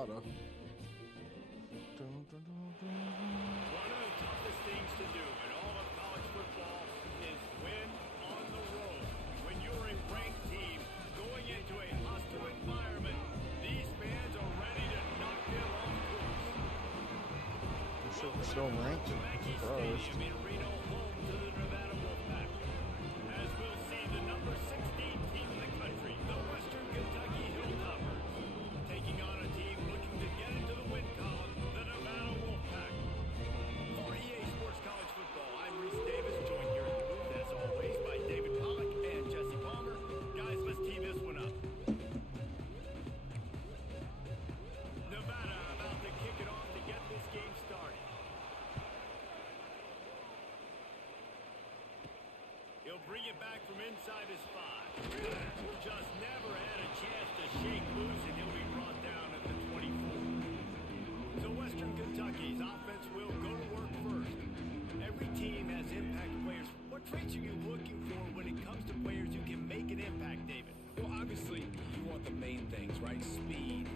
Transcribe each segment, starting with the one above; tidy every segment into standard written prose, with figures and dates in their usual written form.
Nevada. One of the toughest things to do in all of college football is win on the road. When you're a ranked team going into a hostile environment, these fans are ready to knock them off course. Sure we're still ranked. Surprised. Stadium in Reno, home to the Nevada Wolfpack. As we'll see the number 16 team in the country, the Western Kentucky Hilltoppers, taking on a team looking to get into the win column, the Nevada Wolfpack. For EA Sports College Football, I'm Reese Davis, joined here in the booth, as always, by David Pollock and Jesse Palmer. Guys, let's tee this one up. Nevada about to kick it off to get this game started. He'll bring it back from inside his 5. Just never had a chance to shake loose, and he'll be brought down at the 24. So Western Kentucky's offense will go to work first. Every team has impact players. What traits are you looking for when it comes to players who can make an impact, David? Well, obviously, you want the main things, right? Speed,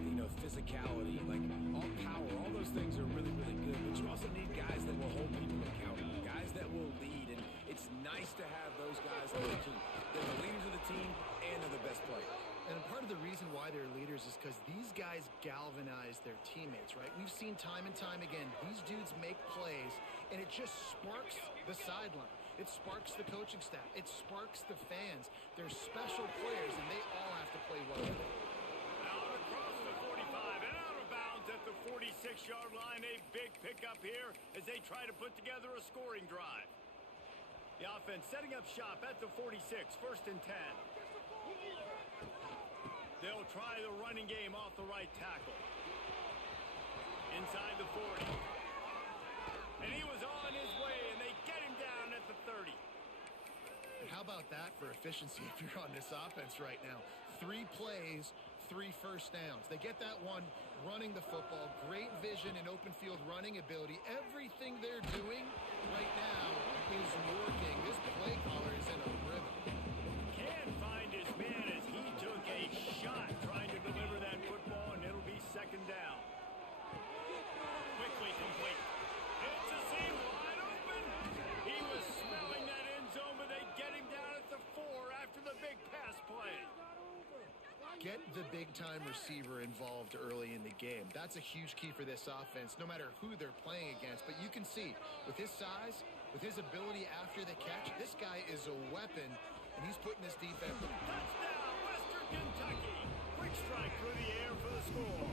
physicality, like all power, all those things are really, really good. But you also need guys that will hold people accountable, guys that will lead. And it's nice to have those guys on the team. They're the leaders of the team, and they're the best players. And part of the reason why they're leaders is because these guys galvanize their teammates, right? We've seen time and time again, these dudes make plays, and it just sparks the sideline. It sparks the coaching staff. It sparks the fans. They're special players, and they all have to play well. Out across the 45 and out of bounds at the 46-yard line. A big pickup here as they try to put together a scoring drive. The offense setting up shop at the 46, first and 10. They'll try the running game off the right tackle. Inside the 40. And he was on his way, and they get him down at the 30. And how about that for efficiency if you're on this offense right now? 3 plays, 3 first downs. They get that one running the football, great vision and open field running ability. Everything they're doing right now is working. This play caller is in a rhythm. Can find his man as he took a shot trying to deliver that football, and it'll be second down. Quickly complete. It's a seam wide open. He was smelling that end zone, but they get him down at the 4 after the big pass play. Get the big-time receiver involved early in the game. That's a huge key for this offense, no matter who they're playing against. But you can see, with his size, with his ability after the catch, this guy is a weapon, and he's putting this defense. Touchdown, Western Kentucky. Quick strike through the air for the score.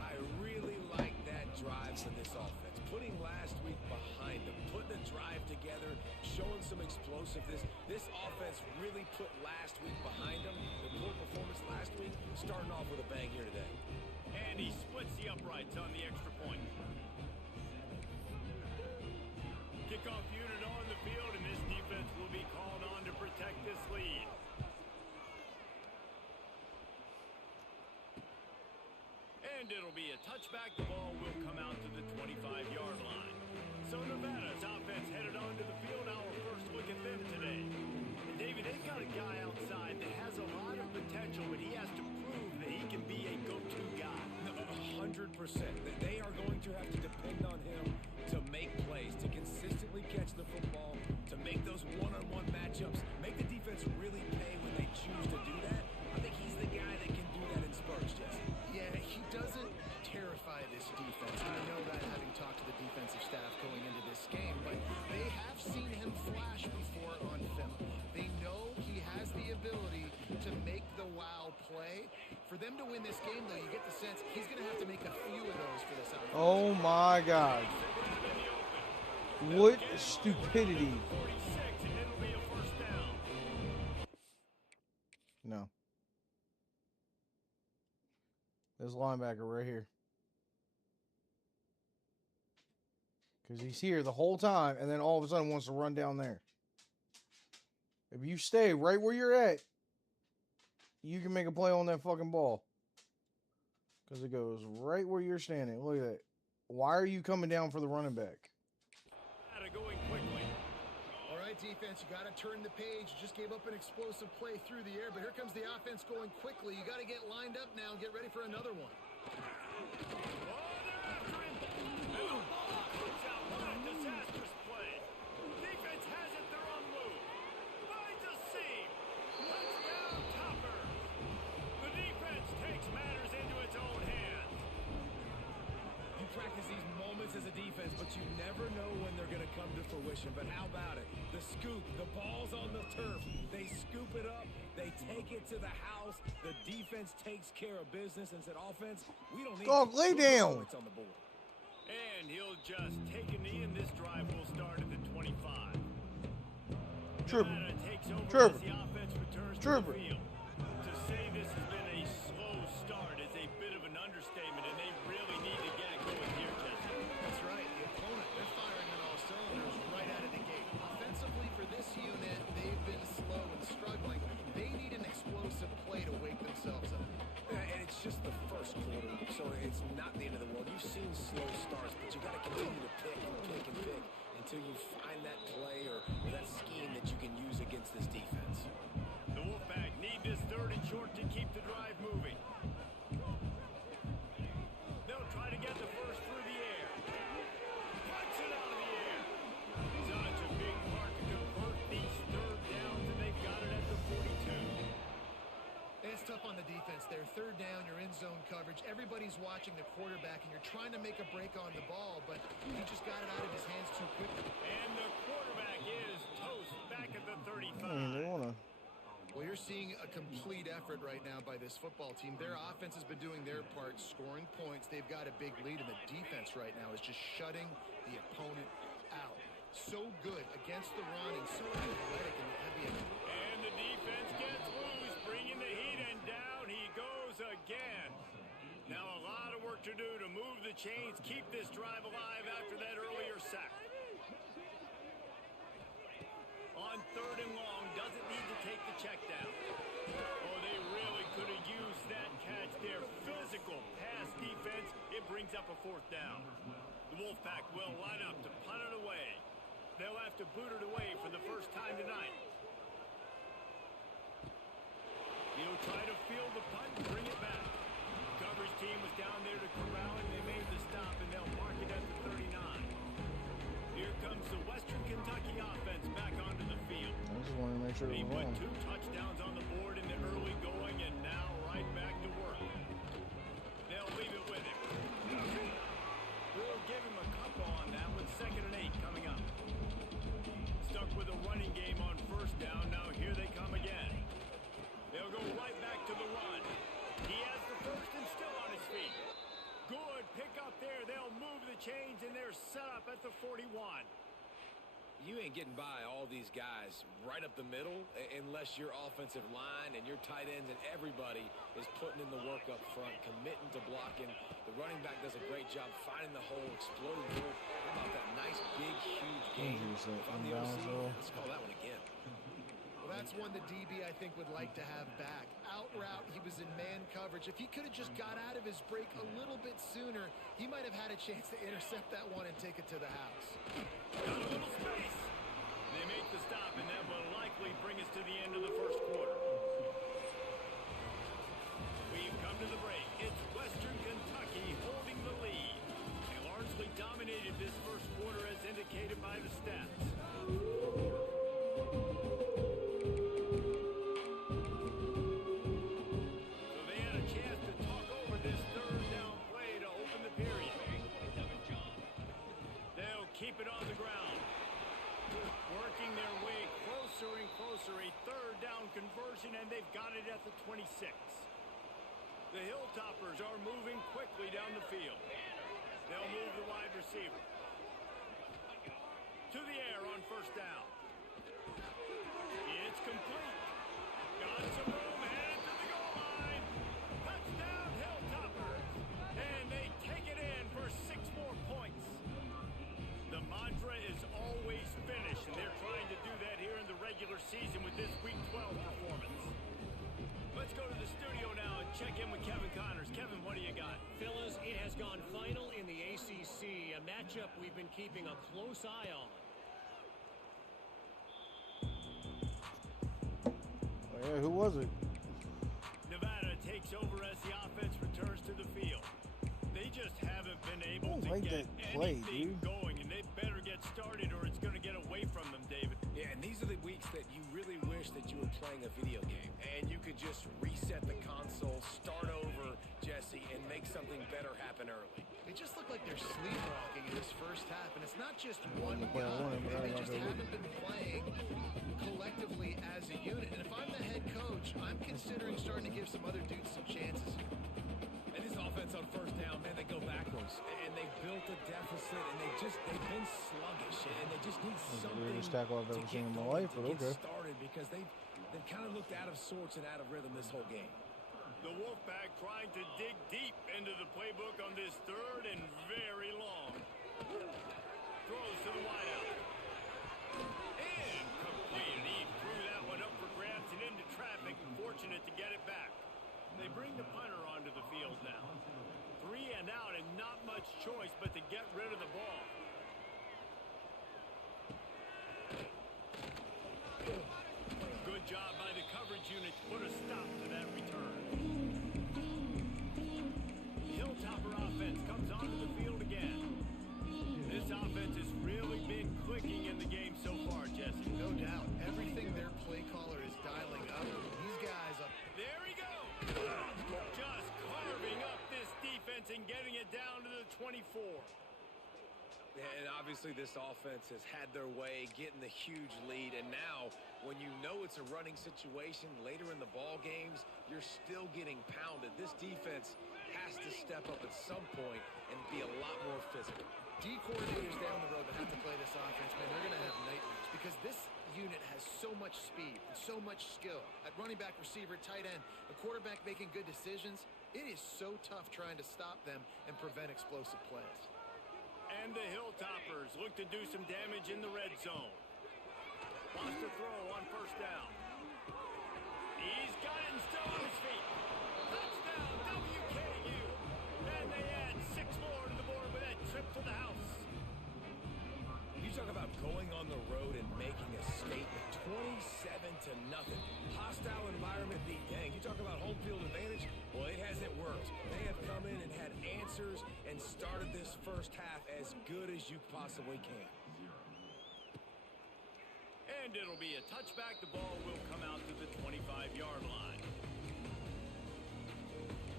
I really like that drive for this offense. Putting last week behind them, putting a drive together, showing some explosiveness. This offense really put last week behind them. The poor performance last week, starting off with a bang here today. And he splits the uprights on the extra point. Kickoff unit on the field, and this defense will be called on to protect this lead. And it'll be a touchback. The ball will come out to the 25-yard line. So Nevada's offense headed onto the field. Our first look at them today. And David, they've got a guy outside that has a lot of potential, but he has to prove that he can be a go-to guy. 100%. They are going to have to depend on him to make plays, to consistently catch the football, to make those one-on-one matchups, make the defense really pay when they choose to do that. I think he's the guy that can do that in spurts, Jesse. Yeah, he doesn't terrify this defense. And I know that having talked to the defensive staff going into this game, but they have seen him flash before on film. They know he has the ability to make the wow play. For them to win this game, though, you get the sense he's going to have to make a few of those for this offense. Oh my God. What stupidity. No. This linebacker right here. Because he's here the whole time, and then all of a sudden wants to run down there. If you stay right where you're at, you can make a play on that fucking ball. Because it goes right where you're standing. Look at that. Why are you coming down for the running back? Going quickly. All right, right, defense. You got to turn the page. You just gave up an explosive play through the air, but here comes the offense going quickly. You got to get lined up now and get ready for another one. Disastrous play. Defense has it. They're on the move. Finds a seam. Touchdown, Topper. The defense takes matters into its own hands. You practice these moments as a defense, but you never know when they're going to come to fruition. But how about it? The scoop, the ball's on the turf. They scoop it up. They take it to the house. The defense takes care of business and said, offense, we don't need Dog, lay down. points on the board. And he'll just take a knee, and this drive will start at the 25. Trooper. Nevada takes over Trooper. as the offense returns Trooper. to the field. To say this has been a slow start is a bit of an understatement, and they really need to get it going here, Jesse. That's right. The opponent, they're firing on all cylinders right out of the gate. Offensively for this unit, they've been slow and struggling. They need an explosive play to wake themselves up. And it's just the first quarter, so it's not the end of the world. You've seen slow starts, but you got to continue to pick and pick and pick until you find that play or that scheme that you can use against this defense. The Wolfpack need this third and short to keep the drive moving. They'll try to get the first through the air. Punch it out of the air. Such a big part to convert these third downs, and they've got it at the 42. It's tough on the defense there. Third down, you're in zone coverage. Everybody's watching the quarterback, and you're trying to make a break on the ball, but he just got it out of his hands too quickly. And the quarterback is toast back at the 35. They wanna. Well, you're seeing a complete effort right now by this football team. Their offense has been doing their part, scoring points. They've got a big lead, and the defense right now is just shutting the opponent out. So good against the run and so athletic and heavy. And the defense gets loose, bringing the heat, and down he goes again. Now a lot of work to do to move the chains, keep this drive alive after that earlier sack. On third and long, doesn't need to take the check down. Oh, they really could have used that catch there. Physical pass defense. It brings up a fourth down. The Wolfpack will line up to punt it away. They'll have to boot it away for the first time tonight. He'll try to field the punt and bring it back. The coverage team was down there to corral it. They made the stop, and they'll mark it at the 39. Here comes the Western Kentucky offense back onto the field. I just wanted to make sure They it was put wrong. 2 touchdowns on the board in the early going, and now right back to work. They'll leave it with him. We'll give him a couple on that with 2nd and 8 coming up. Stuck with a running game on first down. Now here they come again. They'll go right back to the run. He has the first and still on his feet. Good pick up there. They'll move the chains, and they're set up at the 41. You ain't getting by all these guys right up the middle unless your offensive line and your tight ends and everybody is putting in the work up front, committing to blocking. The running back does a great job finding the hole, exploding through. How about that nice, big, huge game? If I'm the OC, let's call that one again. Well, that's one the DB, I think, would like to have back. Out route, he was in man coverage. If he could have just got out of his break a little bit sooner, he might have had a chance to intercept that one and take it to the house. Got a little space. They make the stop, and that will likely bring us to the end of the first quarter. We've come to the break. It's Western Kentucky holding the lead. They largely dominated this first quarter as indicated by the stats. So they had a chance to talk over this third down play to open the period. They'll keep it on the ground. Working their way closer and closer. A third down conversion, and they've got it at the 26. The Hilltoppers are moving quickly down the field. They'll move the wide receiver. To the air on first down. It's complete. Got some room, headed to the goal line. Touchdown, Hilltoppers. And they take it in for 6 more points. The mantra is always finish, and they're trying to do that here in the regular season with this Week 12 performance. Let's go to the studio now and check in with Kevin Connors. Kevin, what do you got? Fellas, it has gone final in the ACC, a matchup we've been keeping a close eye on. Yeah, who was it? Nevada takes over as the offense returns to the field. They just haven't been able to make get that play, anything dude. going, and they better get started or it's going to get away from them, David. Yeah, and these are the weeks that you really wish that you were playing a video game and you could just reset the console, start over, Jesse, and make something better happen early. They just look like they're sleepwalking in this first half, and it's not just one to play guy. one, but I They don't just know. haven't been playing collectively as a unit. And if I'm the head coach, I'm considering starting to give some other dudes some chances. And this offense on first down, man, they go backwards. And they built a deficit, and they've been sluggish, and they just need the something weirdest tackle I've to ever get seen in my going, life, to but get okay. started, because they've kind of looked out of sorts and out of rhythm this whole game. The Wolfpack trying to dig deep into the playbook on this third and very long. Throws to the wideout. And complete. He threw that one up for grabs and into traffic. Fortunate to get it back. They bring the punter onto the field now. 3 and out and not much choice but to get rid of the ball. Good job by the coverage unit to put a stop to that return. Hilltopper offense comes onto the field again. This offense has really been clicking in the game so far, Jesse. No doubt. Everything their play caller is dialing up. These guys up. There he goes. Just carving up this defense and getting it down to the 24. And obviously this offense has had their way, getting the huge lead. And now, when you know it's a running situation later in the ball games, you're still getting pounded. This defense has to step up at some point and be a lot more physical. D coordinators down the road that have to play this offense, man, they're going to have nightmares because this unit has so much speed and so much skill at running back, receiver, tight end, the quarterback making good decisions. It is so tough trying to stop them and prevent explosive plays. And the Hilltoppers look to do some damage in the red zone. Lost a throw on first down. He's got it and still on his feet. Touchdown, WKU. And they add 6 more to the board with that trip to the house. You talk about going on the road and making a statement. 27-0. Hostile environment beat dang. You talk about home field advantage. Well, it hasn't worked. They have come in and had answers and started this first half as good as you possibly can. And it'll be a touchback. The ball will come out to the 25-yard line.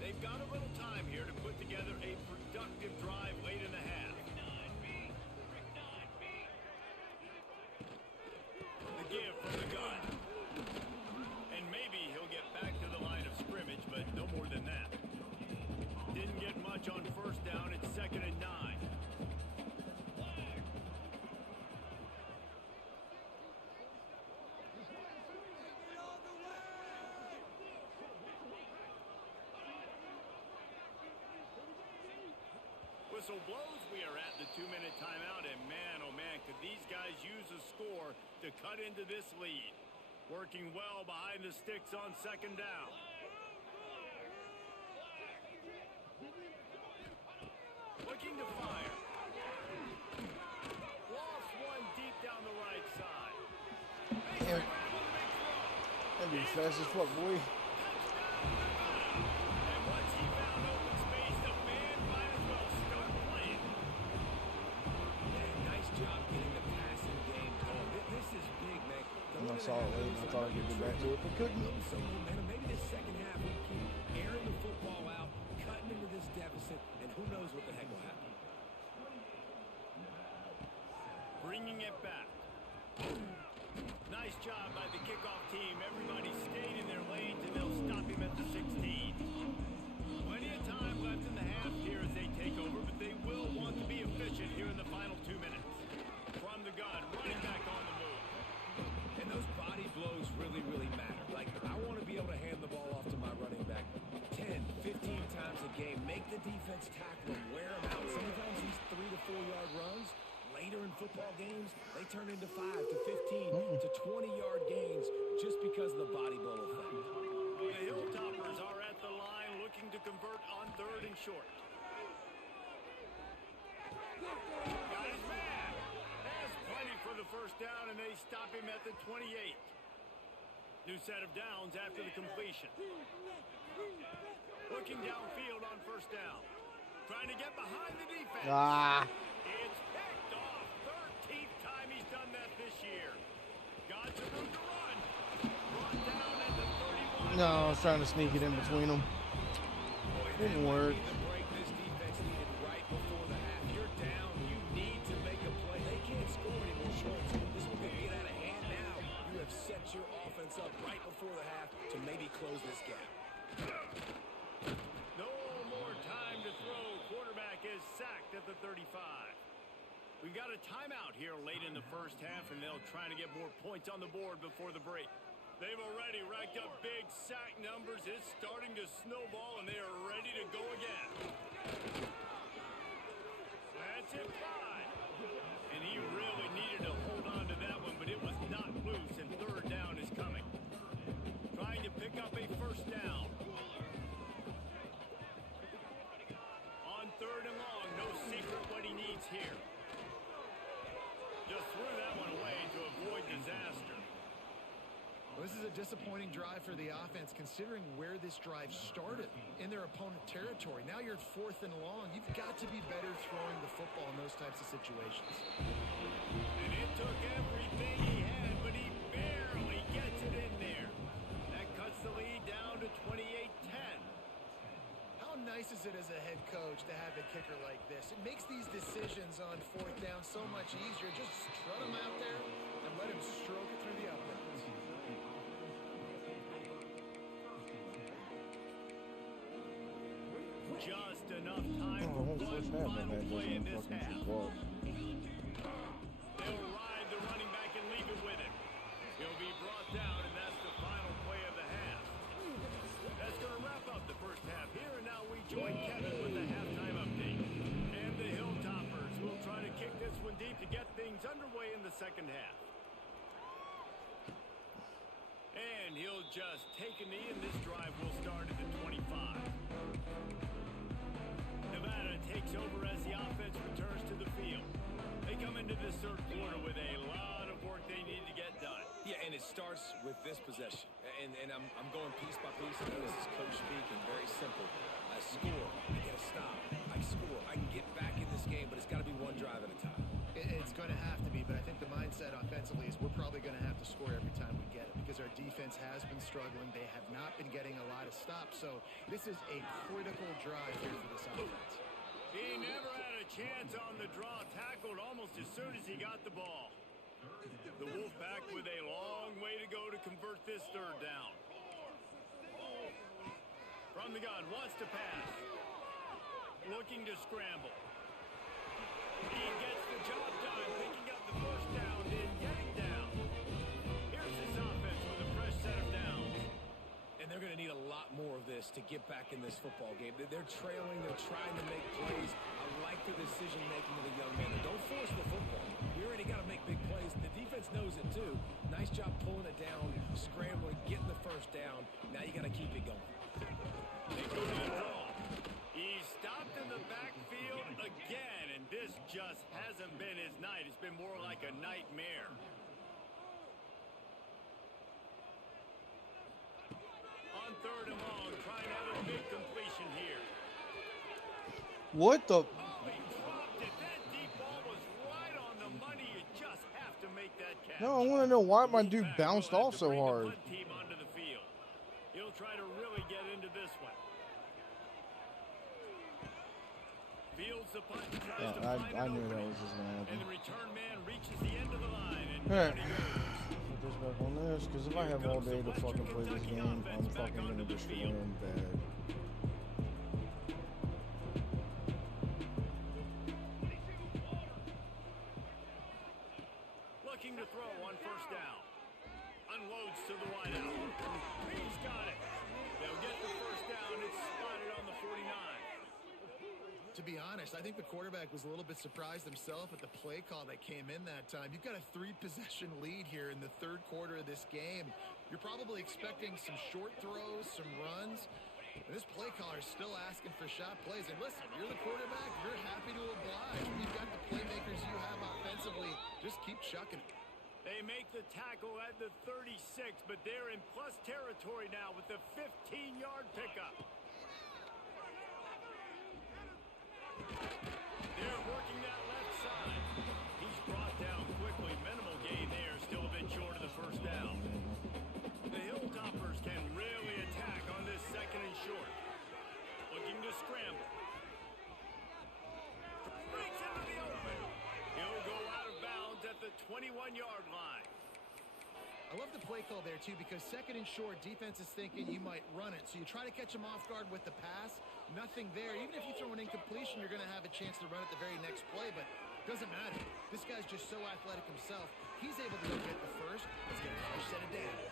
They've got a little time here to put together a productive drive late in the half. The give from the gun. And maybe he'll get back to the line of scrimmage, but no more than that. Didn't get much on first down. It's 2nd and 9. Whistle blows. We are at the 2-minute timeout, and man, oh man, could these guys use a score to cut into this lead. Working well behind the sticks on 2nd down. Looking to fire. Lost one deep down the right side. Makes Damn the it. grab on the big throw. That dude's fast as fuck, boy. And once he found open space, the band might as well start playing. Man, nice job getting the passing game going. This is big, man. I saw it late. I thought I could get back to it, but couldn't. So momentum. Maybe the second half we keep airing the football out, cutting into this deficit, and who knows what the heck will happen. Bringing it back. Nice job by the kickoff team. Everybody stayed in their lanes, and they'll stop him at the 16. Plenty of time left in the half here as they take over, but they will want to be efficient here in the final 2 minutes. From the gun, running back on the move. And those body blows really, really matter. Like, I want to be able to hand the ball off to my running back 10, 15 times a game. Make the defense tackle him, wear him out. Sometimes these 3 to 4 yard runs, later in football games, they turn into 5 to 15 to 20-yard gains just because of the body blow effect. The Hilltoppers are at the line looking to convert on 3rd and short. Got his man. Has plenty for the first down, and they stop him at the 28. New set of downs after the completion. Looking downfield on first down. Trying to get behind the defense. Ah. It's picked off. 13th time he's done that this year. Got some room to run. Brought down at the 31. No, I was trying to sneak it in between them. Didn't work. The break this defense needed right before the half. You're down. You need to make a play. They can't score anymore. This one could get out of hand now. You have set your offense up right before the half to maybe close this gap. No more time to throw. Quarterback is sacked at the 35. We've got a timeout here late in the first half, and they'll try to get more points on the board before the break. They've already racked up big sack numbers. It's starting to snowball, and they are ready to go again. That's it, 5. And he really needed to hold on to that one, but it was not loose, and third down is coming. Trying to pick up a first down. On third and long, no secret what he needs here. Just threw that one away to avoid disaster. Well, this is a disappointing drive for the offense, considering where this drive started, in their opponent territory. Now you're 4th and long. You've got to be better throwing the football in those types of situations. And it took everything he had, but he barely gets it in there. That cuts the lead down to 28-10. How nice is it as a head coach to have a kicker like this? It makes these decisions on 4th down so much easier. Just strut him out there and let him stroke it through the uprights. Just enough time for one final play in this half. They'll ride the running back and leave it with him. He'll be brought down, and that's the final play of the half. That's going to wrap up the first half here, and now we join Kevin with the halftime update. And the Hilltoppers will try to kick this one deep to get things underway in the second half. And he'll just take a knee, and this drive will start at the 25. Nevada takes over as the offense returns to the field. They come into this third quarter with a lot of work they need to get done. Yeah, and it starts with this possession. And I'm going piece by piece. I know this is coach speak and very simple. I score. I get a stop. I score. I can get back in this game, but it's got to be one drive at a time. It's going to have to be, but I think the mindset offensively is we're probably going to have to score every time we get it because our defense has been struggling. They have not been getting a lot of stops, so this is a critical drive here for this offense. He never had a chance on the draw, tackled almost as soon as he got the ball. The Wolfpack with a long way to go to convert this third down. From the gun, wants to pass. Looking to scramble. He gets the job done, picking up the first down, then getting down. Here's his offense with a fresh set of downs. And they're going to need a lot more of this to get back in this football game. They're trailing. They're trying to make plays. I like the decision-making of the young man. Don't force the football. You already got to make big plays. The defense knows it, too. Nice job pulling it down, scrambling, getting the first down. Now you got to keep it going. They go to the draw. He's stopped in the backfield again, and this just hasn't been his night. It's been more like a nightmare. On third and long, trying another big completion here. What the? Oh, he dropped it. That deep ball was right on the money. You just have to make that catch. No, I want to know why my dude bounced off so hard. Team onto the field. He'll try to really get into this one. Fields the punt and tries to find I an knew that opening. was just gonna happen. And the return man reaches the end of the line, and All right. down he goes. Put this back on this, because if I have all day to fucking play this game, I'm fucking gonna destroy him bad. Looking to throw on first down. Unloads to the wideout. He's got it. They'll get the first down. It's spotted on the 49. To be honest, I think the quarterback was a little bit surprised himself at the play call that came in that time. You've got a 3-possession lead here in the third quarter of this game. You're probably expecting some short throws, some runs. And this play caller is still asking for shot plays. And listen, you're the quarterback. You're happy to oblige. When you've got the playmakers you have offensively, just keep chucking it. They make the tackle at the 36, but they're in plus territory now with the 15-yard pickup. They're working that left side. He's brought down quickly. Minimal gain there, still a bit short of the first down. The Hilltoppers can really attack on this second and short. Looking to scramble. Breaks into the open. He'll go out of bounds at the 21-yard line. I love the play call there, too, because second and short, defense is thinking you might run it. So you try to catch them off guard with the pass. Nothing there. Even if you throw an incompletion, you're going to have a chance to run it the very next play, but doesn't matter. This guy's just so athletic himself. He's able to go get the first. Let's get a fresh set of downs.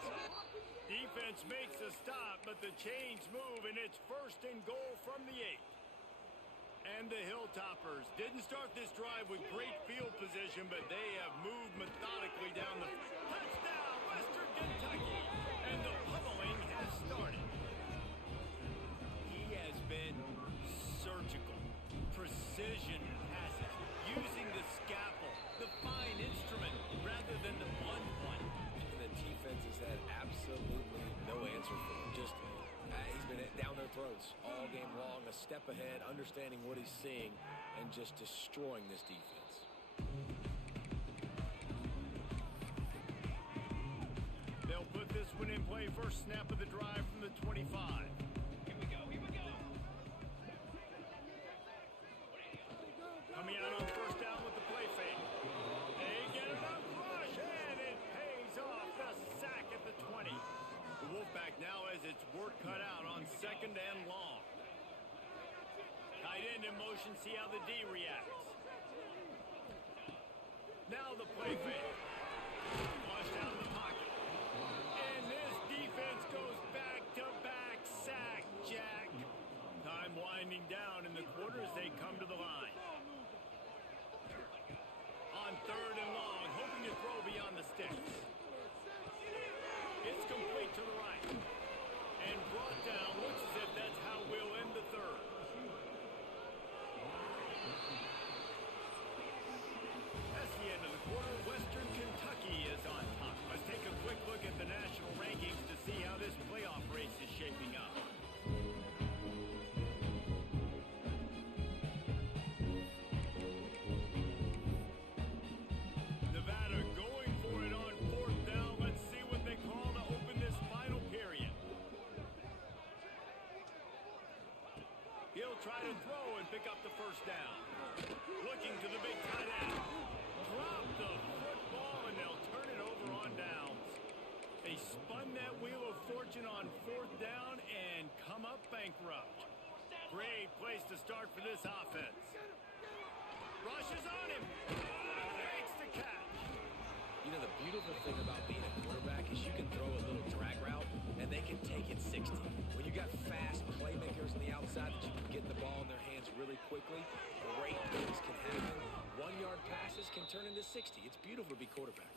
Defense makes a stop, but the chains move, and it's first and goal from the 8. And the Hilltoppers didn't start this drive with great field position, but they have moved methodically down the touchdown, Western Kentucky, and the pummeling has started. He has been surgical, precision passes, using the scalpel, the fine instrument, rather than the blunt one. The defense has had absolutely no answer for him. Just he's been down their throats all game long, a step ahead, understanding what he's seeing, and just destroying this defense. They'll put this one in play. First snap of the drive from the 25. Here we go, here we go. Coming out on first down with the play fake. They get enough rush, and it pays off. The sack at the 20. The Wolfpack now has its work cut out on second and long. Tight end in motion, see how the D reacts. Now the play fake. Flushed out of the pocket. And this defense goes back-to-back sack, Jack. Time winding down in the quarter as they come to the line. On third and long, hoping to throw beyond the sticks. It's complete to the right. And brought down, looks as if that's how we'll end the third. That's the end of the quarter. Western Kentucky is on top. Let's take a quick look at the national rankings to see how this playoff race is shaping up. Nevada going for it on fourth down. Let's see what they call to open this final period. He'll try to throw and pick up the first down. Looking to the big tight end. Drop the football and they'll turn it over on downs. They spun that wheel of fortune on fourth down and come up bankrupt. Great place to start for this offense. Rushes on him. Makes the catch. You know, the beautiful thing about being a quarterback is you can throw a little drag route, and they can take it 60. When you got fast playmakers on the outside that you can get the ball in their hands really quickly, great things can happen. 1-yard passes can turn into 60. It's beautiful to be quarterback.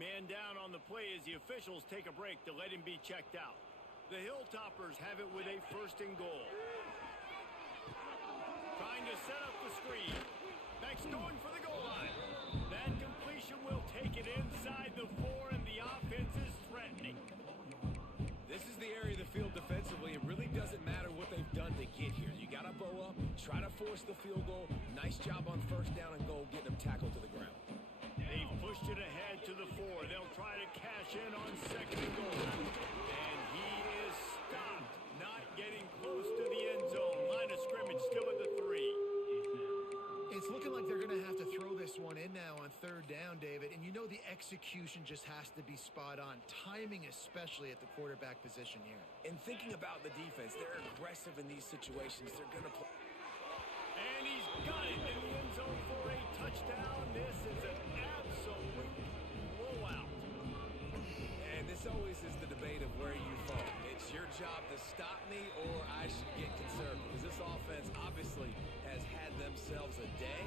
Man down on the play as the officials take a break to let him be checked out. The Hilltoppers have it with a first and goal. Trying to set up the screen. Next going for the goal line. That completion will take it inside the 4, and the offense is threatening. This is the area of the field defensively. It really doesn't matter what they've done to get here. You got to bow up, try to force the field goal. Nice job on first down and goal, getting them tackled to the ground. They've pushed it ahead to the 4. They'll try to cash in on second and goal. And he is stopped, not getting close to the end zone. Line of scrimmage still at the 3. It's looking like they're going to have to throw this one in now on third down, David. And you know the execution just has to be spot on. Timing especially at the quarterback position here. And thinking about the defense, they're aggressive in these situations. They're going to play. And he's got it in the end zone for a touchdown. This is an absolute blowout. And this always is the debate of where you fall. It's your job to stop me or I should get conservative. Because this offense obviously has had themselves a day.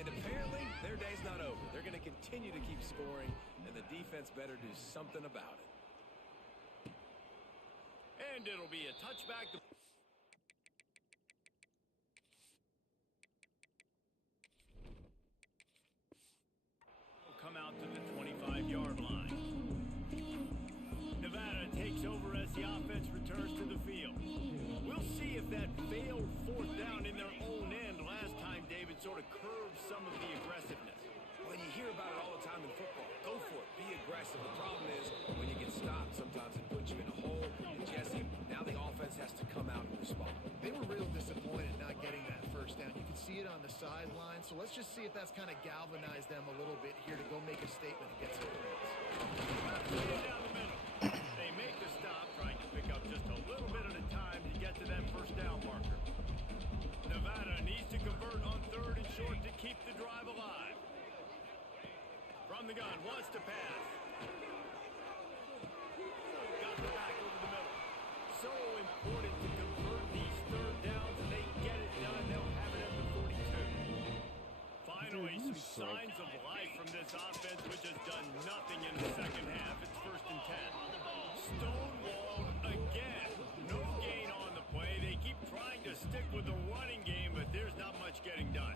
And apparently their day's not over. They're going to continue to keep scoring. And the defense better do something about it. And it'll be a touchback. Come out to the 25-yard impressive. The problem is when you get stopped, sometimes it puts you in a hole. And Jesse, now the offense has to come out and respond. They were real disappointed not getting that first down. You can see it on the sideline. So let's just see if that's kind of galvanized them a little bit here to go make a statement and get some points. Down the middle. They make the stop, trying to pick up just a little bit at a time to get to that first down marker. Nevada needs to convert on 3rd and short to keep the drive alive. From the gun, wants to pass. Got the back over the middle. So important to convert these 3rd downs, and they get it done. They'll have it at the 42. Finally, some signs of life from this offense, which has done nothing in the second half. It's 1st and 10. Stonewalled again. No gain on the play. They keep trying to stick with the running game, but there's not much getting done.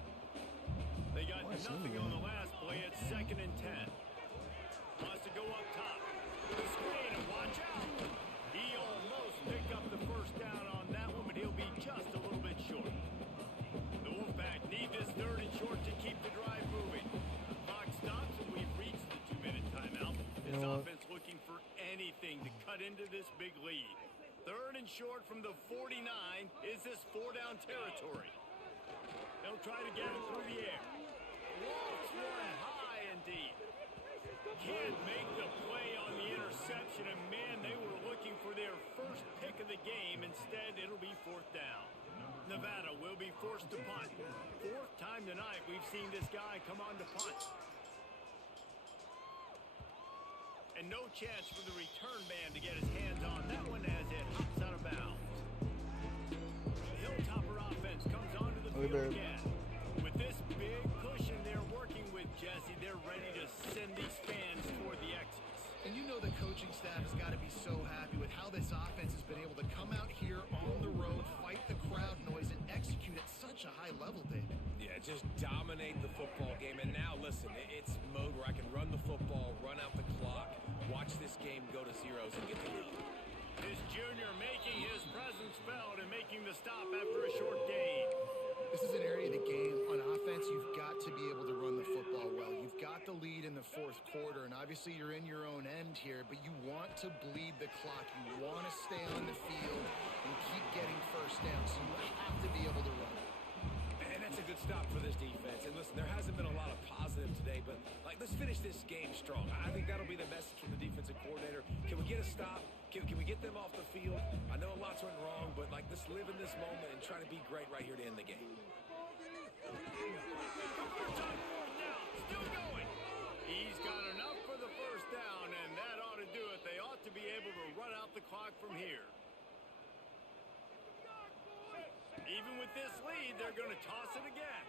They got nothing on the last play. It's 2nd and 10. Wants to go up top. The screen, and watch out. He almost picked up the first down on that one, but he'll be just a little bit short. The Wolfpack need this 3rd and short to keep the drive moving. Clock stops, and we've reached the 2-minute timeout. This offense looking for anything to cut into this big lead. 3rd and short from the 49. Is this 4-down territory? They'll try to get it through the air. Lofts one high and deep. Can't make the play on the interception, and man, they were looking for their first pick of the game. Instead, it'll be 4th down. Nevada will be forced to punt. 4th time tonight we've seen this guy come on to punt. And no chance for the return man to get his hands on that one as it hops out of bounds. The Hilltopper offense comes onto the field again. With this big cushion they're working with, Jesse, they're ready to send these fans toward the exits. And you know the coaching staff has got to be so happy with how this offense has been able to come out here on the road, fight the crowd noise, and execute at such a high level, David. Yeah, just dominate the football game. And now, listen, it's mode where I can run the football, run out the clock, watch this game go to zeros and get the lead. This junior making his presence felt and making the stop after a short gain. This is an area of the game on offense you've got to be able to run the football well. You've got the lead in the 4th quarter, and obviously you're in your own end here, but you want to bleed the clock. You want to stay on the field and keep getting first down, so you have to be able to run. And that's a good stop for this defense. And listen, there hasn't been a lot of positive today, but let's finish this game strong. I think that'll be the message from the defensive coordinator. Can we get a stop? Can we get them off the field? I know lots went wrong, but let's live in this moment and try to be great right here to end the game. Still going. He's got enough for the first down, and that ought to do it. They ought to be able to run out the clock from here. Even with this lead, they're going to toss it again.